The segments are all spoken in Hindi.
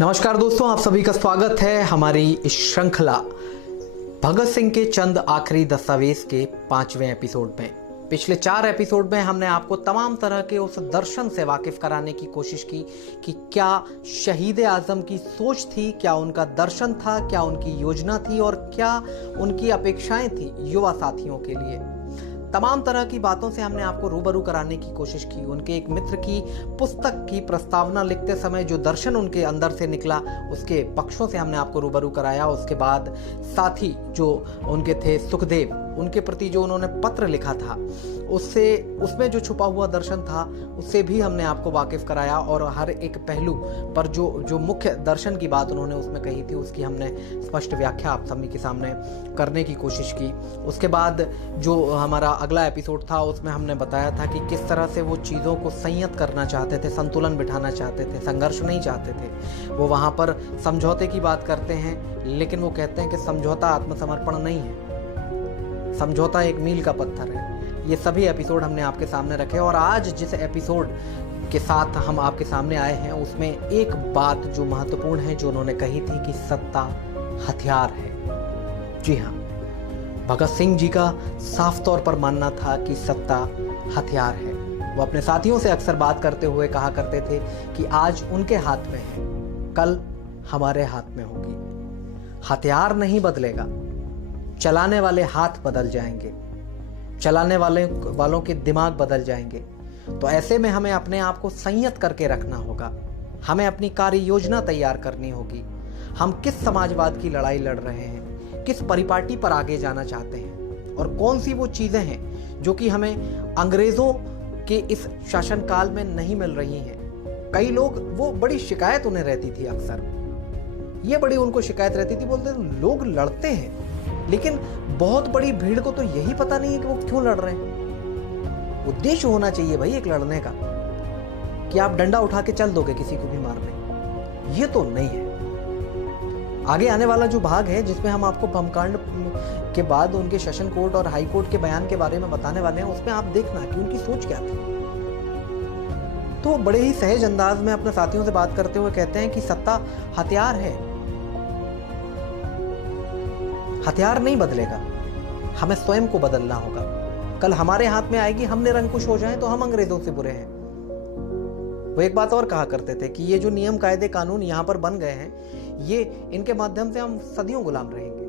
नमस्कार दोस्तों, आप सभी का स्वागत है हमारी इस श्रृंखला भगत सिंह के चंद आखिरी दस्तावेज के 5वें एपिसोड में। पिछले 4 एपिसोड में हमने आपको तमाम तरह के उस दर्शन से वाकिफ कराने की कोशिश की कि क्या शहीद आजम की सोच थी, क्या उनका दर्शन था, क्या उनकी योजना थी और क्या उनकी अपेक्षाएं थी युवा साथियों के लिए। तमाम तरह की बातों से हमने आपको रूबरू कराने की कोशिश की। उनके एक मित्र की पुस्तक की प्रस्तावना लिखते समय जो दर्शन उनके अंदर से निकला, उसके पक्षों से हमने आपको रूबरू कराया। उसके बाद साथी जो उनके थे सुखदेव, उनके प्रति जो उन्होंने पत्र लिखा था, उसमें जो छुपा हुआ दर्शन था उससे भी हमने आपको वाकिफ कराया और हर एक पहलू पर जो मुख्य दर्शन की बात उन्होंने उसमें कही थी उसकी हमने स्पष्ट व्याख्या आप सभी के सामने करने की कोशिश की। उसके बाद जो हमारा अगला एपिसोड था उसमें हमने बताया था कि किस तरह से वो चीज़ों को संयत करना चाहते थे, संतुलन बिठाना चाहते थे, संघर्ष नहीं चाहते थे। वो वहाँ पर समझौते की बात करते हैं, लेकिन वो कहते हैं कि समझौता आत्मसमर्पण नहीं है, समझौता एक मील का पत्थर है। ये सभी एपिसोड हमने आपके सामने रखे और आज जिस एपिसोड के साथ हम आपके सामने आए हैं उसमें एक बात जो महत्वपूर्ण है, जो उन्होंने कही थी कि सत्ता हथियार है। जी हाँ, भगत सिंह जी का साफ तौर पर मानना था कि सत्ता हथियार है। वो अपने साथियों से अक्सर बात करते हुए कहा करते थे कि आज उनके हाथ में है, कल हमारे हाथ में होगी। हथियार नहीं बदलेगा, चलाने वाले हाथ बदल जाएंगे, चलाने वालों के दिमाग बदल जाएंगे। तो ऐसे में हमें अपने आप को संयत करके रखना होगा, हमें अपनी कार्य योजना तैयार करनी होगी। हम किस समाजवाद की लड़ाई लड़ रहे हैं, किस परिपाटी पर आगे जाना चाहते हैं और कौन सी वो चीजें हैं जो कि हमें अंग्रेजों के इस शासनकाल में नहीं मिल रही हैं। कई लोग, वो बड़ी शिकायत उन्हें रहती थी, अक्सर ये बड़ी उनको शिकायत रहती थी, बोलते लोग लड़ते हैं लेकिन बहुत बड़ी भीड़ को तो यही पता नहीं है कि वो क्यों लड़ रहे हैं। उद्देश्य होना चाहिए भाई एक लड़ने का, कि आप डंडा उठा के चल दोगे किसी को भी मारने, ये तो नहीं है। आगे आने वाला जो भाग है जिसमें हम आपको बमकांड के बाद उनके सेशन कोर्ट और हाई कोर्ट के बयान के बारे में बताने वाले हैं, उसमें आप देखना कि उनकी सोच क्या थी। तो बड़े ही सहज अंदाज में अपने साथियों से बात करते हुए कहते हैं कि सत्ता हथियार है, हथियार नहीं बदलेगा, हमें स्वयं को बदलना होगा। कल हमारे हाथ में आएगी, हम निरंकुश हो जाएं तो हम अंग्रेजों से बुरे हैं। वो एक बात और कहा करते थे कि ये जो नियम कायदे कानून यहाँ पर बन गए हैं, ये इनके माध्यम से हम सदियों गुलाम रहेंगे।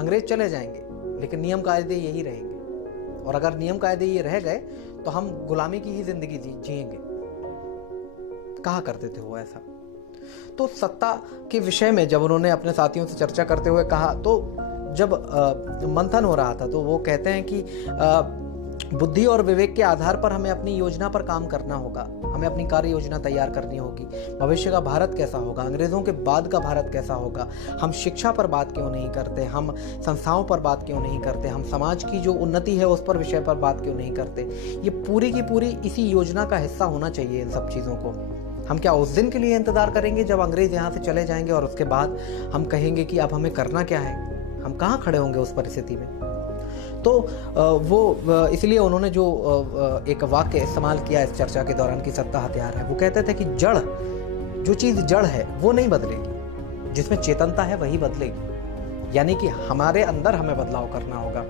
अंग्रेज चले जाएंगे लेकिन नियम कायदे यही रहेंगे, और अगर नियम कायदे ये रह गए तो हम गुलामी की ही जिंदगी जिएंगे। कहा करते थे वो ऐसा। तो सत्ता के विषय में जब उन्होंने अपने साथियों से चर्चा करते हुए कहा, तो जब मंथन हो रहा था तो वो कहते हैं कि बुद्धि और विवेक के आधार पर हमें अपनी योजना पर काम करना होगा, हमें अपनी कार्य योजना तैयार करनी होगी। भविष्य का भारत कैसा होगा, अंग्रेजों के बाद का भारत कैसा होगा, हम शिक्षा पर बात क्यों नहीं करते, हम संस्थाओं पर बात क्यों नहीं करते, हम समाज की जो उन्नति है उस पर विषय पर बात क्यों नहीं करते। ये पूरी की पूरी इसी योजना का हिस्सा होना चाहिए इन सब चीज़ों को। हम क्या उस दिन के लिए इंतजार करेंगे जब अंग्रेज यहाँ से चले जाएंगे और उसके बाद हम कहेंगे कि अब हमें करना क्या है? हम कहाँ खड़े होंगे उस परिस्थिति में? तो वो इसलिए उन्होंने जो एक वाक्य इस्तेमाल किया इस चर्चा के दौरान कि सत्ता हथियार है, वो कहते थे कि जड़, जो चीज़ जड़ है वो नहीं बदलेगी, जिसमें चेतनता है वही बदलेगी। यानी कि हमारे अंदर हमें बदलाव करना होगा।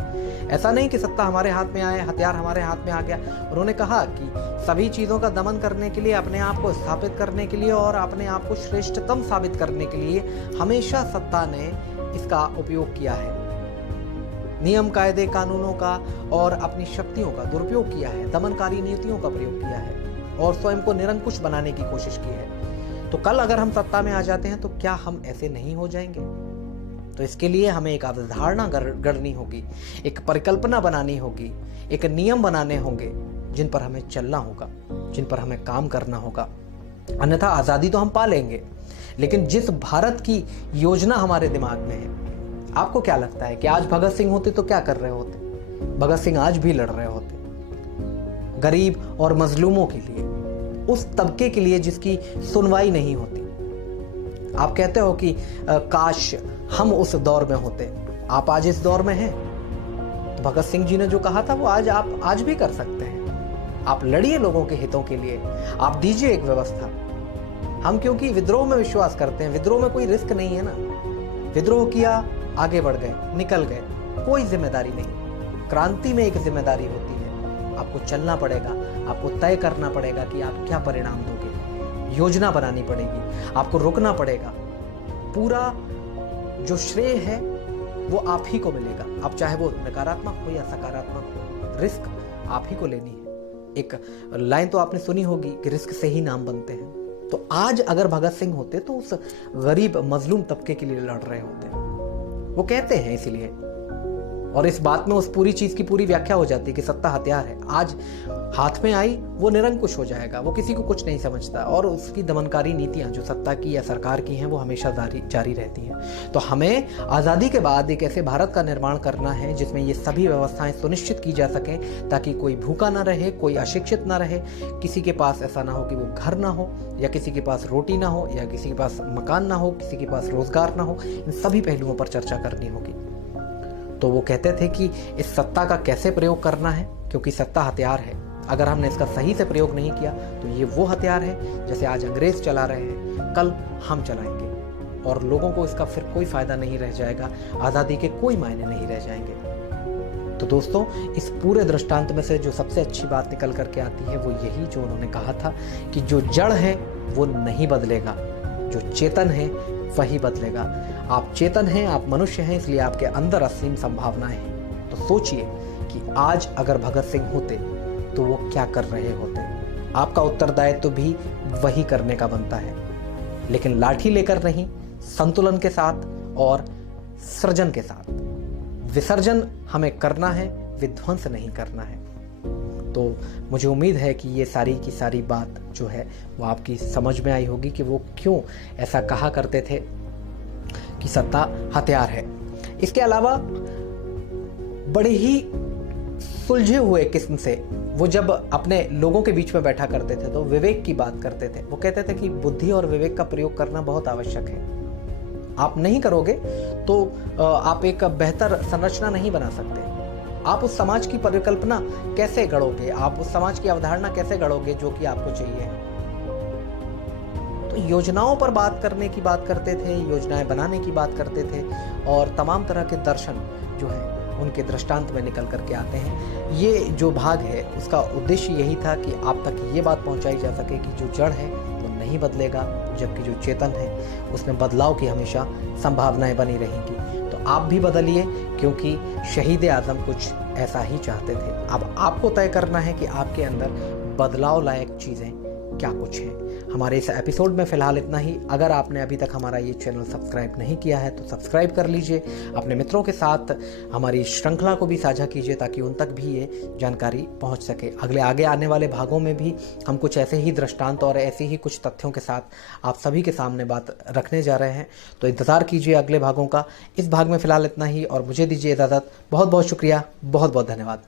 ऐसा नहीं कि सत्ता हमारे हाथ में आए, हथियार हमारे हाथ में आ गया। उन्होंने कहा कि सभी चीज़ों का दमन करने के लिए, अपने आप को स्थापित करने के लिए और अपने आप को श्रेष्ठतम साबित करने के लिए हमेशा सत्ता ने इसका उपयोग किया है। नियम कायदे कानूनों का और अपनी शक्तियों का दुरुपयोग किया है, दमनकारी नीतियों का प्रयोग किया है और स्वयं को निरंकुश बनाने की कोशिश की है। तो कल अगर हम सत्ता में आ जाते हैं तो क्या हम ऐसे नहीं हो जाएंगे? तो इसके लिए हमें एक अवधारणा गढ़नी होगी, एक परिकल्पना बनानी होगी, एक नियम बनाने होंगे जिन पर हमें चलना होगा, जिन पर हमें काम करना होगा। अन्यथा आज़ादी तो हम पा लेंगे, लेकिन जिस भारत की योजना हमारे दिमाग में है, आपको क्या लगता है कि आज भगत सिंह होते तो क्या कर रहे होते? भगत सिंह आज भी लड़ रहे होते गरीब और मजलूमों के लिए, उस तबके के लिए जिसकी सुनवाई नहीं होती। आप कहते हो कि काश हम उस दौर में होते। आप आज इस दौर में हैं, तो भगत सिंह जी ने जो कहा था वो आज आप आज भी कर सकते हैं। आप लड़िए लोगों के हितों के लिए, आप दीजिए एक व्यवस्था। हम क्योंकि विद्रोह में विश्वास करते हैं। विद्रोह में कोई रिस्क नहीं है ना। विद्रोह किया, आगे बढ़ गए, निकल गए, कोई जिम्मेदारी नहीं। क्रांति में एक जिम्मेदारी होती है, आपको चलना पड़ेगा, आपको तय करना पड़ेगा कि आप क्या परिणाम दोगे, योजना बनानी पड़ेगी, आपको रुकना पड़ेगा। पूरा जो श्रेय है वो आप ही को मिलेगा। अब चाहे वो नकारात्मक हो या सकारात्मक हो, रिस्क आप ही को लेनी है। एक लाइन तो आपने सुनी होगी कि रिस्क से ही नाम बनते हैं। तो आज अगर भगत सिंह होते तो उस गरीब मजलूम तबके के लिए लड़ रहे होते, वो कहते हैं इसीलिए। और इस बात में उस पूरी चीज की पूरी व्याख्या हो जाती है कि सत्ता हथियार है। आज हाथ में आई वो निरंकुश हो जाएगा, वो किसी को कुछ नहीं समझता। और उसकी दमनकारी नीतियां जो सत्ता की या सरकार की हैं वो हमेशा जारी रहती हैं। तो हमें आज़ादी के बाद एक ऐसे भारत का निर्माण करना है जिसमें ये सभी व्यवस्थाएं सुनिश्चित की जा सकें, ताकि कोई भूखा ना रहे, कोई अशिक्षित ना रहे, किसी के पास ऐसा ना हो कि वो घर ना हो, या किसी के पास रोटी ना हो, या किसी के पास मकान ना हो, किसी के पास रोजगार ना हो। इन सभी पहलुओं पर चर्चा करनी होगी। तो वो कहते थे कि इस सत्ता का कैसे प्रयोग करना है, क्योंकि सत्ता हथियार है। अगर हमने इसका सही से प्रयोग नहीं किया तो ये वो हथियार है जैसे आज अंग्रेज चला रहे हैं, कल हम चलाएंगे, और लोगों को इसका फिर कोई फायदा नहीं रह जाएगा, आज़ादी के कोई मायने नहीं रह जाएंगे। तो दोस्तों, इस पूरे दृष्टांत में से जो सबसे अच्छी बात निकल करके आती है वो यही जो उन्होंने कहा था कि जो जड़ है वो नहीं बदलेगा, जो चेतन है वही बदलेगा। आप चेतन हैं, आप मनुष्य हैं, इसलिए आपके अंदर असीम संभावनाएं हैं। तो सोचिए कि आज अगर भगत सिंह होते तो वो क्या कर रहे होते। आपका उत्तरदायित्व तो भी वही करने का बनता है, लेकिन लाठी लेकर नहीं, संतुलन के साथ और सृजन के साथ। विसर्जन हमें करना है, विध्वंस नहीं करना है। तो मुझे उम्मीद है कि ये सारी की सारी बात जो है वो आपकी समझ में आई होगी कि वो क्यों ऐसा कहा करते थे कि सत्ता हथियार है। इसके अलावा बड़े ही सुलझे हुए किस्म से वो जब अपने लोगों के बीच में बैठा करते थे तो विवेक की बात करते थे। वो कहते थे कि बुद्धि और विवेक का प्रयोग करना बहुत आवश्यक है। आप नहीं करोगे तो आप एक बेहतर संरचना नहीं बना सकते। आप उस समाज की परिकल्पना कैसे गढ़ोगे, आप उस समाज की अवधारणा कैसे गढ़ोगे जो कि आपको चाहिए। तो योजनाओं पर बात करने की बात करते थे, योजनाएं बनाने की बात करते थे, और तमाम तरह के दर्शन जो है उनके दृष्टांत में निकल करके आते हैं। ये जो भाग है उसका उद्देश्य यही था कि आप तक ये बात पहुंचाई जा सके कि जो जड़ है वो नहीं बदलेगा, जबकि जो चेतन है उसमें बदलाव की हमेशा संभावनाएं बनी रहेंगी। तो आप भी बदलिए, क्योंकि शहीद आज़म कुछ ऐसा ही चाहते थे। अब आपको तय करना है कि आपके अंदर बदलाव लायक चीज़ें क्या कुछ हैं। हमारे इस एपिसोड में फ़िलहाल इतना ही। अगर आपने अभी तक हमारा ये चैनल सब्सक्राइब नहीं किया है तो सब्सक्राइब कर लीजिए। अपने मित्रों के साथ हमारी श्रृंखला को भी साझा कीजिए ताकि उन तक भी ये जानकारी पहुंच सके। आगे आने वाले भागों में भी हम कुछ ऐसे ही दृष्टांत और ऐसे ही कुछ तथ्यों के साथ आप सभी के सामने बात रखने जा रहे हैं। तो इंतज़ार कीजिए अगले भागों का। इस भाग में फ़िलहाल इतना ही और मुझे दीजिए इजाज़त। बहुत बहुत शुक्रिया, बहुत बहुत धन्यवाद।